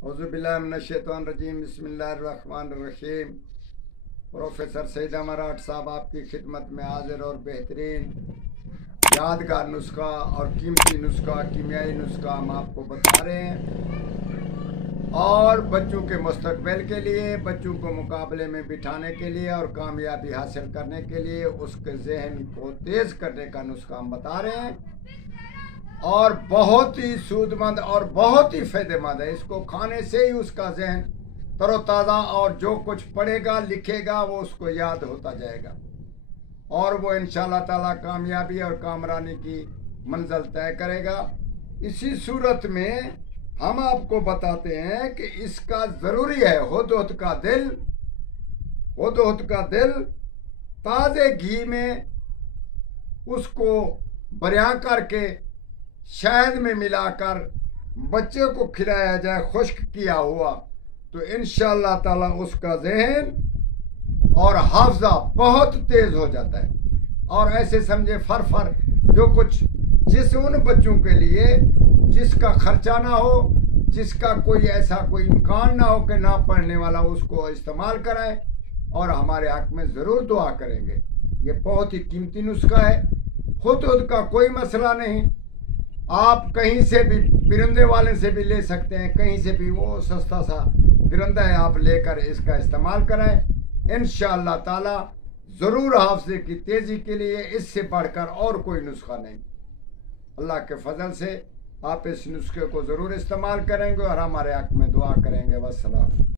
औज़ुबिल्लाहिमिनश्शैतानिर्रजीम बिस्मिल्लाहिर्रहमानिर्रहीम। प्रोफेसर सईद मराठ साहब आपकी खिदमत में हाजिर और बेहतरीन यादगार नुस्खा और कीमती नुस्खा, कीमियाई नुस्खा हम आपको बता रहे हैं। और बच्चों के मुस्तकबिल के लिए, बच्चों को मुकाबले में बिठाने के लिए और कामयाबी हासिल करने के लिए उसके जहन को तेज़ करने का नुस्खा हम बता रहे हैं। और बहुत ही सूदमंद और बहुत ही फायदेमंद है। इसको खाने से ही उसका जहन तरोताज़ा और जो कुछ पढ़ेगा लिखेगा वो उसको याद होता जाएगा और वो इंशाअल्लाह ताला कामयाबी और कामरानी की मंजिल तय करेगा। इसी सूरत में हम आपको बताते हैं कि इसका ज़रूरी है हुदहुद का दिल। हुदहुद का दिल ताज़े घी में उसको बरियां करके शहद में मिलाकर बच्चे को खिलाया जाए, खुश्क किया हुआ, तो इंशाअल्लाह ताला उसका जहन और हाफजा बहुत तेज हो जाता है। और ऐसे समझे फर जो कुछ जिस उन बच्चों के लिए जिसका खर्चा ना हो, जिसका कोई ऐसा कोई इम्कान ना हो कि ना पढ़ने वाला, उसको इस्तेमाल कराएं और हमारे हक में ज़रूर दुआ करेंगे। ये बहुत ही कीमती नुस्खा है। हुदहुद का कोई मसला नहीं, आप कहीं से भी परिंदे वाले से भी ले सकते हैं, कहीं से भी, वो सस्ता सा परिंदा है, आप लेकर इसका इस्तेमाल करें। इंशाअल्लाह ताला ज़रूर हाफजे की तेज़ी के लिए इससे बढ़कर और कोई नुस्खा नहीं। अल्लाह के फजल से आप इस नुस्खे को ज़रूर इस्तेमाल करेंगे और हमारे हक में दुआ करेंगे। वस्सलाम।